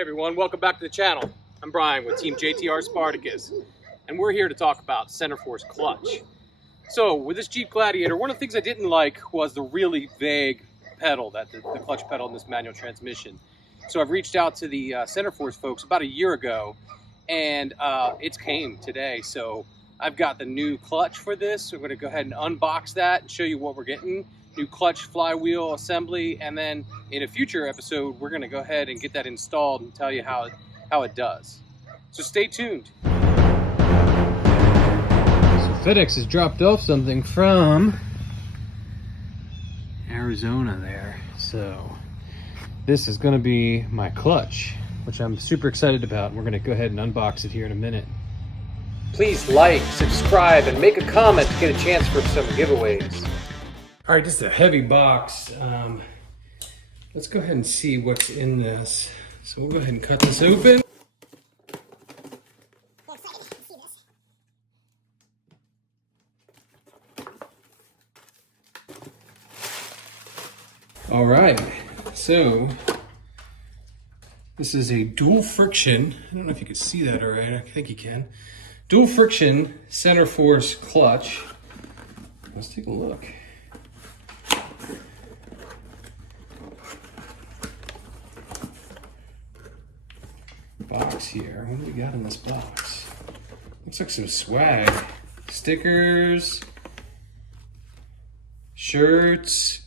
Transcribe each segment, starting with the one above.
everyone, welcome back to the channel. I'm Brian with Team JTR.Spartacus, and we're here to talk about Centerforce Clutch. So with this Jeep Gladiator, one of the things I didn't like was the really vague pedal, the clutch pedal in this manual transmission. So I've reached out to the Centerforce folks about a year ago, and it came today. So I've got the new clutch for this. So we're going to go ahead and unbox that and show you what we're getting. New clutch flywheel assembly, and then in a future episode we're going to go ahead and get that installed and tell you how it does. So stay tuned. So FedEx has dropped off something from Arizona there. So this is going to be my clutch, which I'm super excited about. We're going to go ahead and unbox it here in a minute. Please like, subscribe, and make a comment to get a chance for some giveaways. All right, this is a heavy box. Let's go ahead and see what's in this. So we'll go ahead and cut this open. All right, so this is a dual friction. I don't know if you can see that all right. I think you can. Dual friction Centerforce clutch. Let's take a look. Box here. What do we got in this box? Looks like some swag. Stickers, shirts.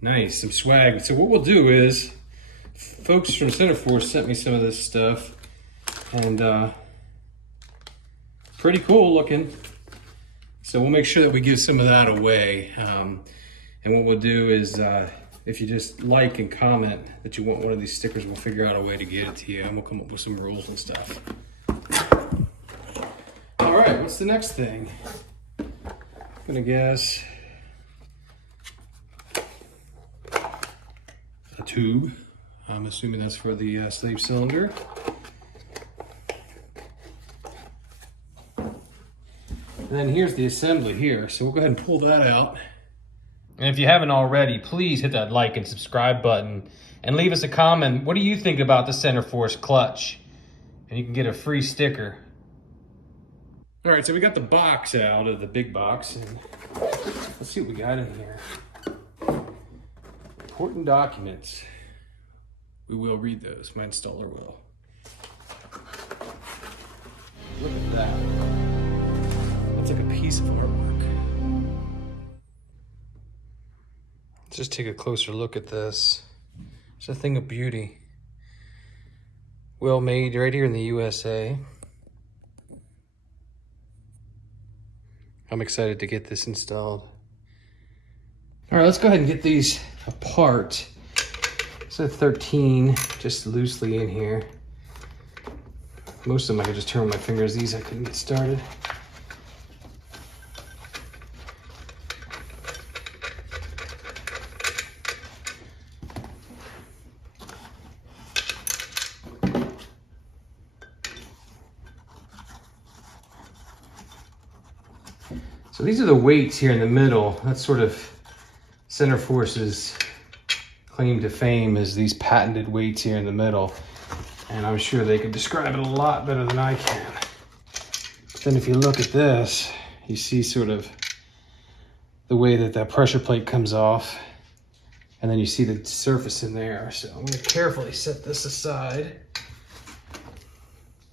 Nice, some swag. So what we'll do is, folks from Centerforce sent me some of this stuff, and pretty cool looking. So we'll make sure that we give some of that away. And what we'll do is, if you just like and comment that you want one of these stickers, we'll figure out a way to get it to you, and we'll come up with some rules and stuff. All right, what's the next thing? I'm gonna guess a tube. I'm assuming that's for the slave cylinder. And then here's the assembly here. So we'll go ahead and pull that out. And if you haven't already, please hit that like and subscribe button and leave us a comment. What do you think about the Centerforce clutch? And you can get a free sticker. All right, so we got the box out of the big box. And let's see what we got in here. Important documents. We will read those. My installer will. Look at that. That's like a piece of artwork. Let's just take a closer look at this. It's a thing of beauty. Well made right here in the USA. I'm excited to get this installed. All right, let's go ahead and get these apart. It's a 13, just loosely in here. Most of them I could just turn with my fingers. These I couldn't get started. So these are the weights here in the middle. That's sort of Centerforce's claim to fame, is these patented weights here in the middle. And I'm sure they could describe it a lot better than I can. But then if you look at this, you see sort of the way that that pressure plate comes off. And then you see the surface in there. So I'm gonna carefully set this aside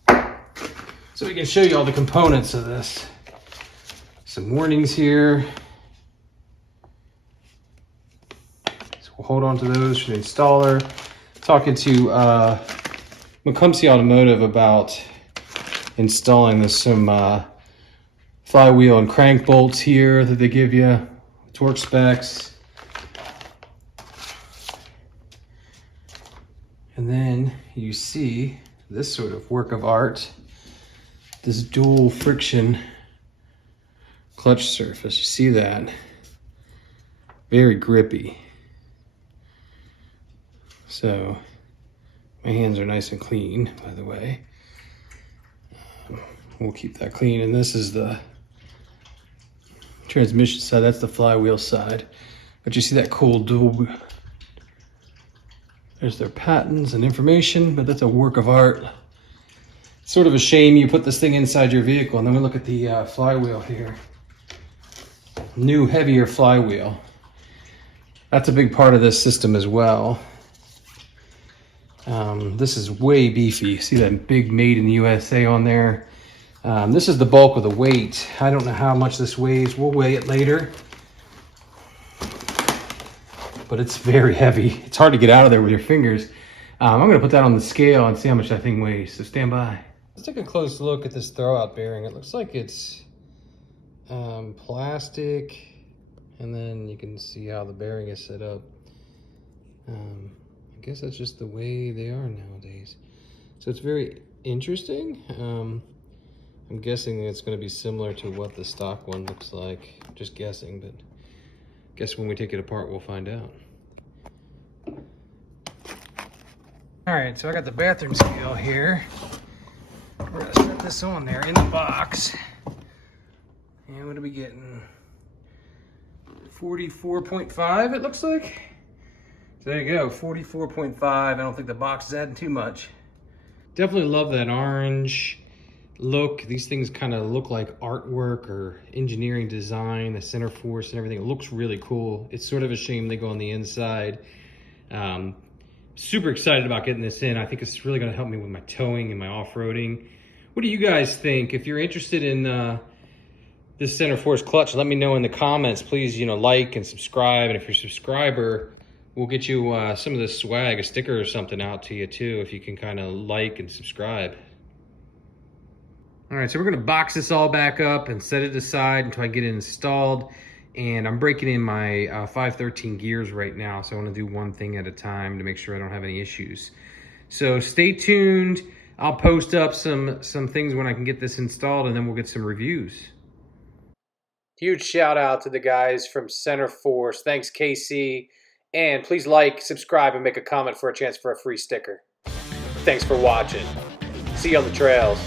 so we can show you all the components of this. Some warnings here. So we'll hold on to those for the installer. Talking to McCumsey Automotive about installing some flywheel and crank bolts here that they give you, torque specs. And then you see this sort of work of art, this dual friction clutch surface. You see that? Very grippy. So my hands are nice and clean, by the way. We'll keep that clean. And this is the transmission side. That's the flywheel side. But you see that cool dual There's their patents and information, but that's a work of art. Sort of a shame you put this thing inside your vehicle. And then we look at the flywheel here. New, heavier flywheel. That's a big part of this system as well. This is way beefy. See that big made in the USA on there? This is the bulk of the weight. I don't know how much this weighs. We'll weigh it later. But it's very heavy. It's hard to get out of there with your fingers. I'm gonna put that on the scale and see how much that thing weighs, so stand by. Let's take a close look at this throwout bearing. It looks like it's plastic, and then you can see how the bearing is set up. I guess that's just the way they are nowadays. So it's very interesting. I'm guessing it's gonna be similar to what the stock one looks like. Just guessing, but I guess when we take it apart, we'll find out. All right, so I got the bathroom scale here. We're gonna set this on there in the box. And what are we getting? 44.5, it looks like. So there you go, 44.5. I don't think the box is adding too much. Definitely love that orange look. These things kind of look like artwork or engineering design, the Centerforce and everything. It looks really cool. It's sort of a shame they go on the inside. Super excited about getting this in. I think it's really gonna help me with my towing and my off-roading. What do you guys think? If you're interested in this Centerforce clutch, let me know in the comments. Please, like and subscribe. And if you're a subscriber, we'll get you some of this swag, a sticker or something out to you too, if you can kind of like and subscribe. All right, so we're gonna box this all back up and set it aside until I get it installed. And I'm breaking in my 513 gears right now, so I wanna do one thing at a time to make sure I don't have any issues. So stay tuned. I'll post up some things when I can get this installed, and then we'll get some reviews. Huge shout out to the guys from Centerforce. Thanks, KC. And please like, subscribe, and make a comment for a chance for a free sticker. Thanks for watching. See you on the trails.